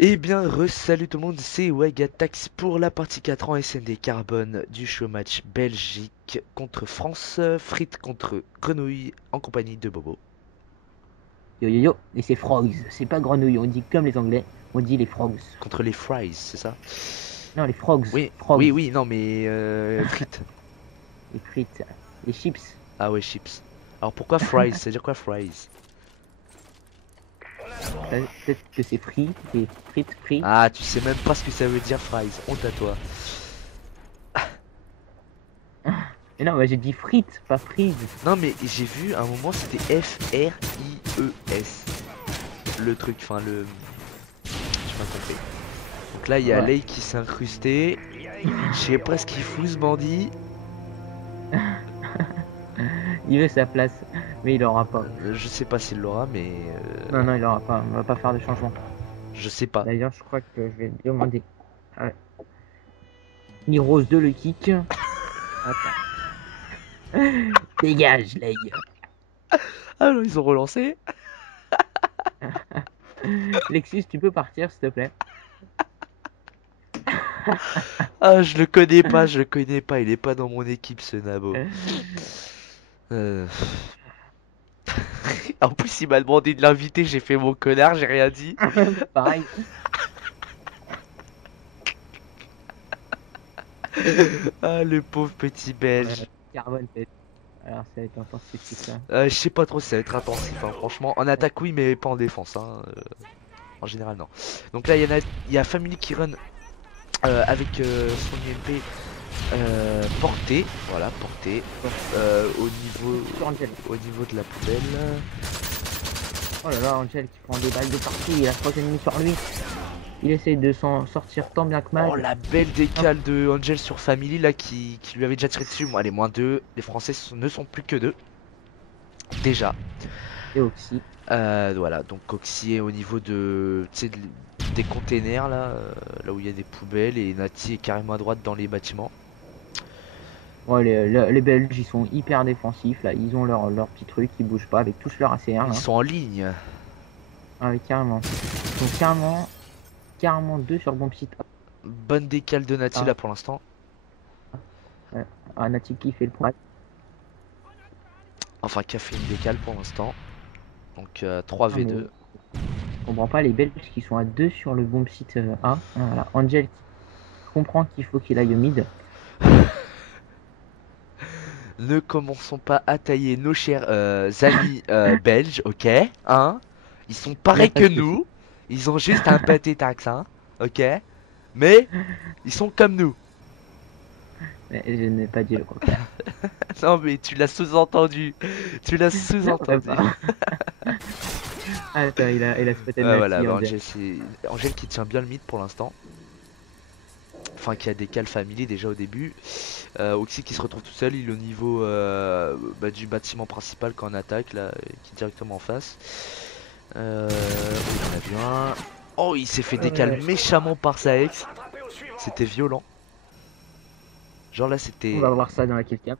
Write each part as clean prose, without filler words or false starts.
Eh bien, salut tout le monde, c'est Wagatax pour la partie 4 en SND Carbone du show match Belgique contre France, frites contre grenouilles en compagnie de Bobo. Yo yo yo, et c'est frogs, c'est pas grenouille, on dit comme les anglais, on dit les frogs. Contre les fries, c'est ça? Non, les frogs, Oui, oui, frogs, oui, non mais frites. les frites, les chips. Ah ouais, chips. Alors pourquoi fries? C'est-à-dire quoi fries? Peut-être que c'est frites, frites. Ah, tu sais même pas ce que ça veut dire fries, honte à toi. Mais non, j'ai dit frites, pas frites. Non mais j'ai vu à un moment c'était F-R-I-E-S. Le truc, enfin le... Je m'as compris. Donc là il y a Ouais. Lei qui s'est incrusté. Je sais pas ce qu'il fout ce bandit. Il veut sa place, mais il aura pas. Je sais pas s'il l'aura, mais Non, non, il aura pas, on va pas faire de changement. je sais pas. D'ailleurs, je crois que je vais demander à Heroes de le kick. Attends. Dégage, les gars. Ah non, ils ont relancé. Lexus, tu peux partir, s'il te plaît. Ah, je le connais pas, je le connais pas. Il est pas dans mon équipe, ce nabo. Euh, En plus, il m'a demandé de l'inviter. J'ai fait mon connard, j'ai rien dit. Pareil. Ah, le pauvre petit Ouais, belge. Carbone, alors ça va être intensif tout ça. Je sais pas trop si ça va être intensif, hein, franchement. En attaque, oui, mais pas en défense. Hein. En général, non. Donc là, il y a Family qui run avec son UMP porté. Voilà, porté. Ouais. Au niveau, Sur Angel. au niveau de la poubelle. Oh là là, Angel qui prend des balles de partout, il a 3 ennemis sur lui. Il essaye de s'en sortir tant bien que Oh, mal. la belle Hop, décale de Angel sur Family là qui lui avait déjà tiré dessus. Bon, allez, moins 2. Les Français ne sont plus que 2. Déjà. et Oxy. Voilà, donc Coxy est au niveau tu sais, des containers là, là où il y a des poubelles. Et Nati est carrément à droite dans les bâtiments. Ouais, les Belges, ils sont hyper défensifs, là. Ils ont leur petit truc, ils bougent pas avec tous leur ACR, Ils là. sont en ligne. Ah oui, carrément. Ils sont carrément deux sur le bon site. Bonne décale de Nati Ah, là pour l'instant. ouais. Ah, Nati qui fait le point. Enfin, qui a fait une décale pour l'instant. Donc Ah, mais 3v2. je comprends pas les Belges qui sont à deux sur le bon site A. Voilà. Angel qui comprend qu'il faut qu'il aille au mid. Ne commençons pas à tailler nos chers amis belges, ok? Hein? Ils sont Il n'y a pareils pas que de souci. nous. Ils ont juste un petit accent, ok? Mais ils sont comme nous. Mais je n'ai pas dit le contraire. Non, mais tu l'as sous-entendu. Tu l'as Non, même sous-entendu. pas. Ah, attends, il a spoté Voilà, Nati, bah, Angel. Angel qui tient bien le mid pour l'instant. Enfin, qui a des cales family déjà au début. Oxy qui se retrouve tout seul. Il est au niveau du bâtiment principal quand on attaque, là, qui est directement en face. Il en a vu un. Oh, il s'est fait décaler Ouais. méchamment par sa ex. C'était violent. Genre là, On va c'était. voir ça dans la killcam.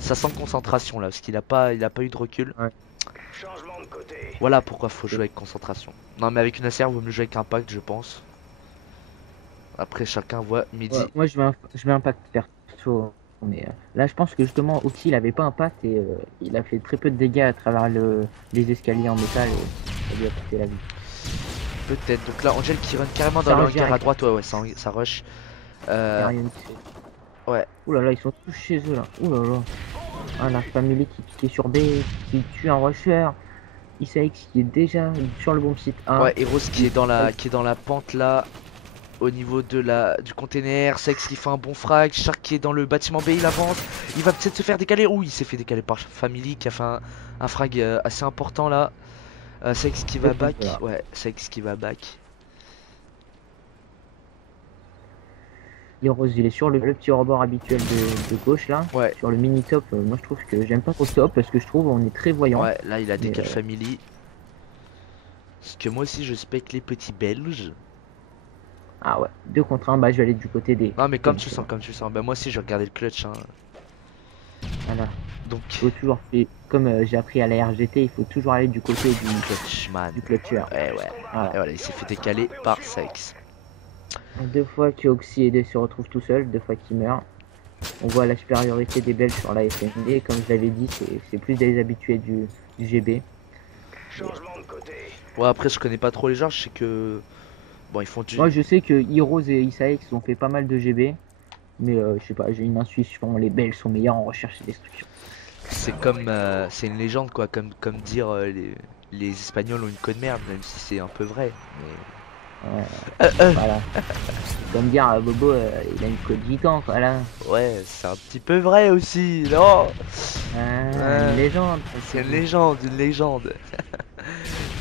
Ça sent concentration là, parce il a pas eu de recul. Ouais. Voilà pourquoi faut jouer avec concentration. Non, mais avec une ACR, vaut mieux jouer avec impact, je pense. Après, chacun voit Ouais, midi. moi, je vais impact perso. Mais là, je pense que justement, Oxy, il avait pas impact et il a fait très peu de dégâts à travers les escaliers en métal et ça lui a coûté la vie. Peut-être. Donc là, Angel qui run carrément dans Ça le rush hangar à direct. droite. Ouais, ouais, ça rush. Il n'y a Euh, rien qui se fait. ouais. Ouh là là, ils sont tous chez eux là. Ouh là là. Ah, la famille qui est sur B, qui tue un rusher. Isaac qui est déjà sur le bon site A. Ouais, Eros Il qui est dans la pente là. Au niveau du container, Sex qui fait un bon frag, Shark qui est dans le bâtiment B, il avance, il va peut-être se faire décaler. Ouh, il s'est fait décaler par Family qui a fait un frag assez important là. Sex qui va Petit back, là. ouais, Sex qui va back. Rose, il est sur le petit rebord habituel de gauche là. Ouais, Sur le mini top, moi je trouve que j'aime pas trop ce top parce que je trouve on est très voyant. ouais, là il a Mais décalé Family. Parce que moi aussi je spec les petits belges. ah ouais, 2 contre 1, bah je vais aller du côté des Non mais Belges. comme tu sens, bah moi aussi je vais regarder le clutch hein. Voilà. Donc, Il faut toujours faire, comme j'ai appris à la RGT, il faut toujours aller du côté Schman. du clutcher. Ouais, ouais. Voilà. Et voilà, il s'est fait décaler par Sex. Deux fois que Oxy se retrouve tout seul, deux fois qu'il meurt. On voit la supériorité des Belges sur la FND. Comme je l'avais dit, c'est plus des habitués du GB. Ouais, après, je connais pas trop les gens, je sais que. Bon, ils font du. Moi, je sais que Heroes et Isaex ont fait pas mal de GB. Mais je sais pas, j'ai une intuition. Les Belges sont meilleurs en recherche et destruction. C'est comme. C'est une légende, quoi. Comme dire les Espagnols ont une queue de merde, même si c'est un peu vrai. Ouais, Mais... voilà. Comme dire, Bobo, il a une queue de gitan, quoi, là. Ouais, c'est un petit peu vrai aussi, non? Ah, une Ouais, légende. c'est une légende, une légende.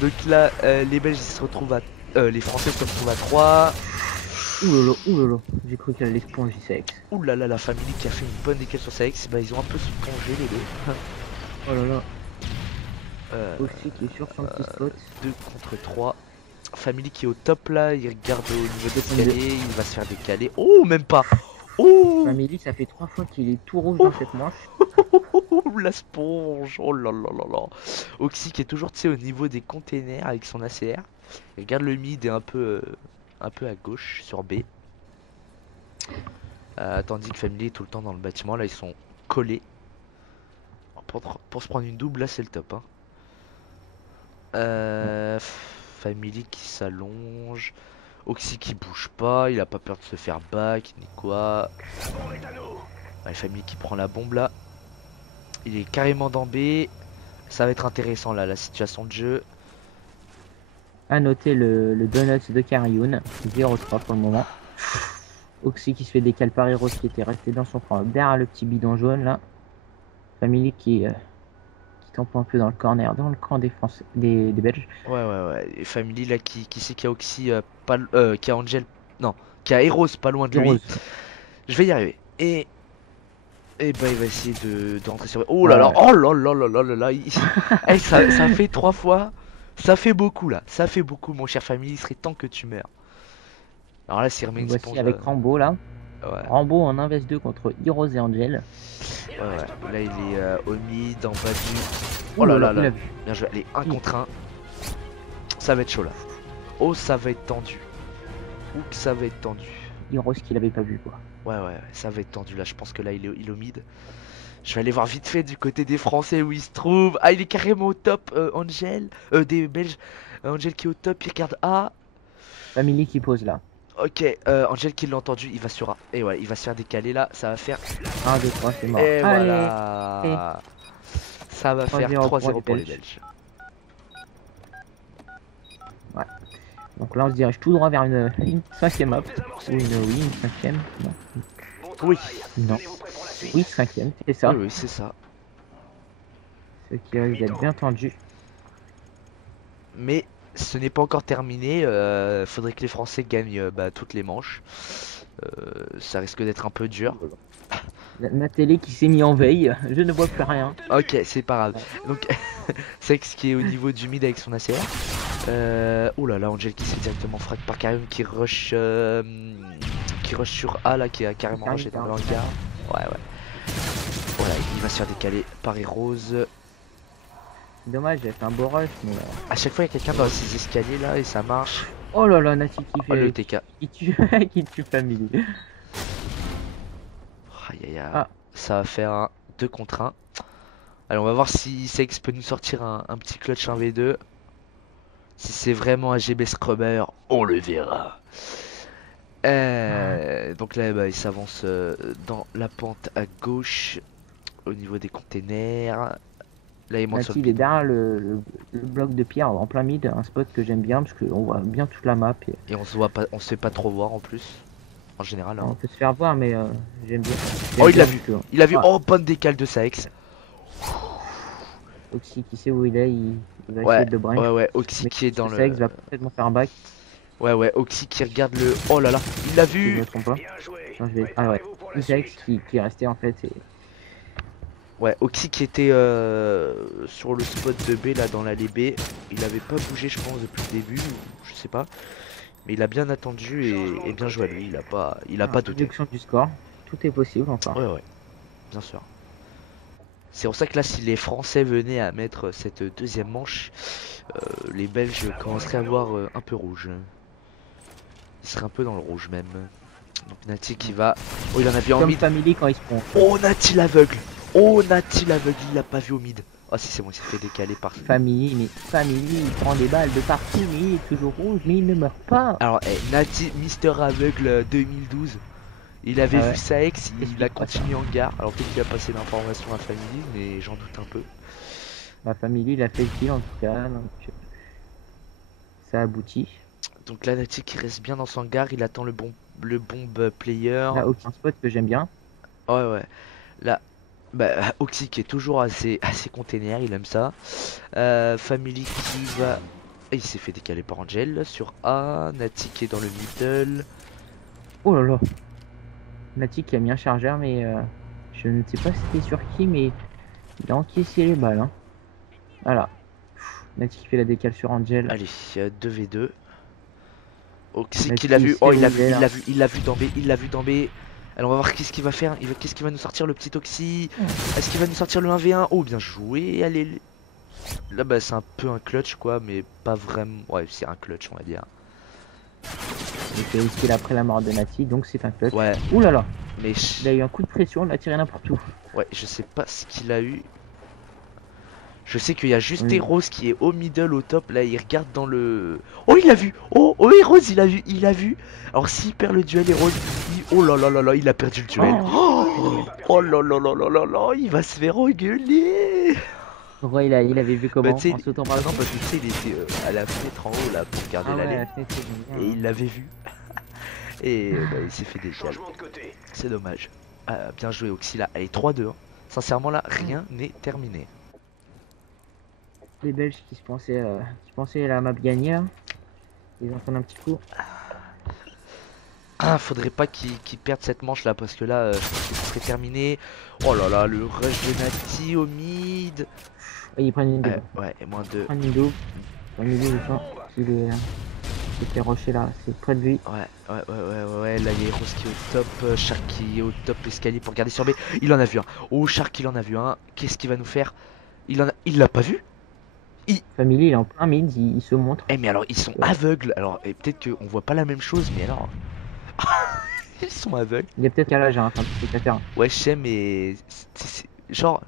Donc là, les Belges ils se retrouvent à. Les Français se retrouvent à 3. Ouh lolo, j'ai cru qu'elle allait se plonger Isaex. Ouh là là, la famille qui a fait une bonne décale sur sa ex, bah ils ont un peu se plongé les deux. Oh là là, Euh, Oxy qui est sur son petit spot. 2 contre 3. Family qui est au top là, il regarde au niveau Deux. d'escalier, il va se faire décaler. Oh, même pas. Oh, Family, ça fait 3 fois qu'il est tout rouge oh, dans cette manche. la sponge. Oh là là là là. Oxy qui est toujours tu sais, au niveau des containers avec son ACR. Il regarde le mid et un peu à gauche sur B. Tandis que Family est tout le temps dans le bâtiment. Là, ils sont collés. Pour se prendre une double, là, c'est le top. Hein. Family qui s'allonge. Oxy qui bouge pas. Il a pas peur de se faire back ni quoi. Ouais, Family qui prend la bombe là. Il est carrément dans B. Ça va être intéressant là, la situation de jeu. À noter le donut de Karyoun, 0-3 pour le moment. Oxy qui se fait décaler par Heroes qui était resté dans son camp derrière le petit bidon jaune là. Family qui tombe un peu dans le corner, dans le camp des Français, des Belges. Ouais, ouais, ouais. Et Family là qui sait qu'il y a Oxy, qui a Angel. Non, qui a Eros pas loin de lui. Heroes, Je vais y arriver. Et bah il va essayer de rentrer sur. Oh là là, ouais. oh là là là là là là. Eh, ça fait 3 fois. Ça fait beaucoup là. Ça fait beaucoup mon cher Family. Il serait temps que tu meurs. Alors là s'il remet une Voici sponge. avec Rambo là. Ouais. Rambo en 1 vs 2 contre Heroes et Angel. Ouais, ouais. Là, il est au mid, en bas du. Oh Ouh là là là, là il là. a vu. Bien joué. Allez, 1 contre 1. Ça va être chaud là. Oh, ça va être tendu. Ou que ça va être tendu. Heroes qu'il avait pas vu quoi. Ouais, ouais, ça va être tendu là. Je pense que là, il est au mid. Je vais aller voir vite fait du côté des Français où il se trouve. Ah, il est carrément au top, Angel. Des Belges. Angel qui est au top. Il regarde A. Family qui pose là. Ok, Angel qui l'a entendu. Il va sur A. Et ouais, il va se faire décaler là. Ça va faire. 1, 2, 3, c'est mort. Et Allez, voilà. Ça va faire 3-0 pour 3-0 les pour les Belges. Belges. Donc là, on se dirige tout droit vers une 5ème map. Ou une 5ème. Non. Oui. Non. Oui, 5ème, c'est ça. Oui, oui, c'est ça. Ce qui risque d'être bien tendu. Mais ce n'est pas encore terminé. Faudrait que les Français gagnent toutes les manches. Ça risque d'être un peu dur. La télé qui s'est mis en veille, je ne vois plus rien. Ok, c'est pas grave. Donc, Sex qui est au niveau du mid avec son ACR. Oh là là, Angel qui s'est directement frappé par Karim qui rush sur A là, qui a carrément rushé dans le hangar. Ouais, ouais. Voilà, il va se faire décaler par Heroes. Dommage, j'ai fait un beau rush, mais... À chaque fois, il y a quelqu'un dans ces escaliers là et ça marche. Oh là là, Nati qui Oh, le fait... TK. Qui tue, qui tue Family. Aïe aïe aïe. Ah. Ça va faire un 2 contre 1. Allez, on va voir si Sex peut nous sortir un petit clutch 1v2. Si c'est vraiment un GB Scrubber, on le verra. Donc là, bah, il s'avance dans la pente à gauche au niveau des containers. Là, il monte sur Nati, le il est bidon. derrière le bloc de pierre en plein mid, un spot que j'aime bien parce qu'on voit bien toute la map. Et Et on se voit pas, on se fait pas trop voir en plus, en général. on Hein. peut se faire voir, mais j'aime bien. Oh, il l'a J'aime vu. bien, Il a vu. Ah, Oh, bonne décale de Sex. Oxy qui sait où il est, il va Ouais, essayer de brain. ouais. Oxy Mais qui est dans le. Sex va complètement faire un back, Ouais, Oxy qui regarde le. Oh là là, il l'a si je vu. me trompe pas. Non, je vais... Ah ouais, Sex qui est resté en fait. Et... Ouais, Oxy qui était sur le spot de B là dans l'allée B. Il avait pas bougé, je pense, depuis le début, ou je sais pas. Mais il a bien attendu et bien joué à lui. Il a pas douté. Réduction du score, tout est possible enfin. Ouais, bien sûr. C'est pour ça que là, si les Français venaient à mettre cette deuxième manche, les Belges commenceraient à voir un peu rouge. Ils seraient un peu dans le rouge même. Donc Nati qui va... Oh, il en a vu en Comme mid. Family quand ils se font. Oh, Nati l'aveugle. Oh, Nati l'aveugle, il l'a pas vu au mid. Ah si, c'est bon, il s'est fait décaler par... Family, il prend des balles de partout, mais il est toujours rouge, mais il ne meurt pas. Alors, Nati, Mister Aveugle 2012. Il avait Ah vu ouais. sa ex, il a Explique pas ça. continué en gare. Alors peut-être qu'il a passé l'information à Family, mais j'en doute un peu. Ma Family, il a fait le kill en tout cas, donc ça aboutit. Donc là, Nati qui reste bien dans son hangar, il attend le bomb player. Là, aucun spot que j'aime bien. Ouais, ouais. Là, bah, Oxy qui est toujours assez container, il aime ça. Family qui va... Et il s'est fait décaler par Angel sur A. Nati qui est dans le middle. Oh là là. Nati qui a mis un chargeur, mais je ne sais pas c'était sur qui, mais il a encaissé les balles. Hein. Voilà. Nati qui fait la décale sur Angel. Allez, 2v2. Oxy Nati qui l'a vu. Oh, il l'a vu, s'est il l'a vu, il l'a vu d'emblée, il l'a vu d'emblée. Alors on va voir qu'est-ce qu'il va faire. Qu'est-ce qu'il va nous sortir le petit Oxy. Est-ce qu'il va nous sortir le 1v1? Oh, bien joué. Allez. Là, bah, c'est un peu un clutch, quoi, mais pas vraiment. Ouais, c'est un clutch, on va dire. Il fait une kill après la mort de Nati, donc c'est un clutch. Ouais, Ouh là là. mais Il a eu un coup de pression, il a tiré n'importe où. ouais, je sais pas ce qu'il a eu. Je sais qu'il y a juste Oui. Rose qui est au middle, au top. Là, il regarde dans le. Oh, il a vu. Oh, oh, et Rose, il a vu. Il a vu. Alors, s'il perd le duel, et Rose, oh là là là là, il a perdu le duel. Oh, oh là là là là là là, il va se faire engueuler. Pourquoi il avait vu Bah, comment tu sais, en sautant par le non, fond. parce que tu sais, il était à la fenêtre en haut là pour regarder Ah ouais, l'allée. la fenêtre, c'est génial, Et hein. il l'avait vu. Et bah, il s'est fait décaler. C'est dommage. Ah, bien joué, Oxy là. Allez, 3-2. Hein. Sincèrement, là, rien n'est terminé. Les Belges qui pensaient la map gagnée, hein. Ils en prennent un petit coup. Ah, faudrait pas qu'il perde cette manche là parce que là, je pense que ce serait terminé. Oh là là, le rush de Nati au mid. Et ils prennent une double. Ouais, et moins 2. Ils prennent une double. Au milieu, je sens qu'il est, c'était rushé là, c'est près de lui. Ouais, là il y a Rose qui est au top, Shark qui est au top escalier pour garder sur B. Il en a vu un. Oh, Shark il en a vu un. Qu'est-ce qu'il va nous faire? Il l'a pas vu? Family, il est en plein mid, il se montre. Eh mais alors ils sont aveugles. Alors et peut-être qu'on voit pas la même chose, mais alors ils sont aveugles. Il est peut-être qu'à l'âge, hein, enfin, c'est qu'à faire. Ouais, je sais, mais genre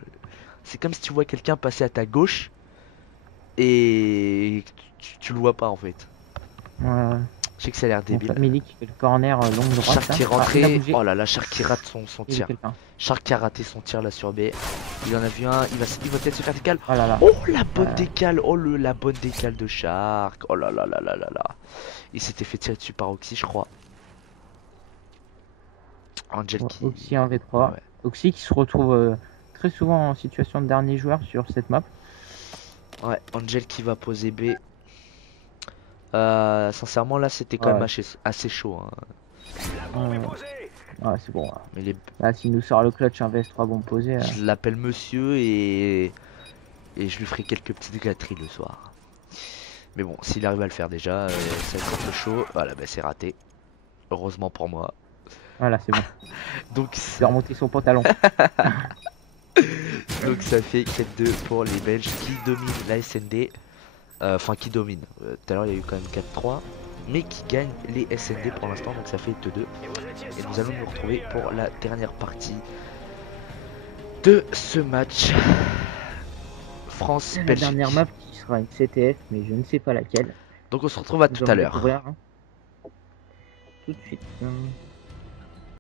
c'est comme si tu vois quelqu'un passer à ta gauche et tu le vois pas en fait. Ouais. Je sais que ça a l'air Bon, débile. Family qui fait le corner longue droite. Shark qui est là. Ah, il a rentré. bougé. Oh là là, Shark qui rate son Il y a tir. quelqu'un. Shark qui a raté son tir là sur B. Il en a vu un. Il va peut-être se faire décale. Oh là là. Oh la bonne décale. Oh la bonne décale de Shark. Oh là là là là là là. Il s'était fait tirer dessus par Oxy, je crois. Angel qui. Oxy en V3. Ouais. Oxy qui se retrouve très souvent en situation de dernier joueur sur cette map. Ouais, Angel qui va poser B. Sincèrement là c'était quand même assez chaud. Hein. Ouais, c'est bon. Là, Mais là s'il nous sort le clutch, un VS3 bon posé. je l'appelle monsieur et je lui ferai quelques petites gâteries le soir. Mais bon, s'il arrive à le faire déjà, ça va être un peu chaud. Voilà, bah c'est raté. Heureusement pour moi. Voilà, c'est bon. Donc, Il a remonté son pantalon. donc ça fait 4-2 pour les Belges qui dominent la SND. Enfin, qui dominent. Tout à l'heure, il y a eu quand même 4-3. Mais qui gagnent les SND pour l'instant. Donc ça fait 2-2. Et nous allons nous retrouver pour la dernière partie de ce match. France-Belgique. La dernière map qui sera une CTF, mais je ne sais pas laquelle. Donc on se retrouve à tout à l'heure. Tout de suite.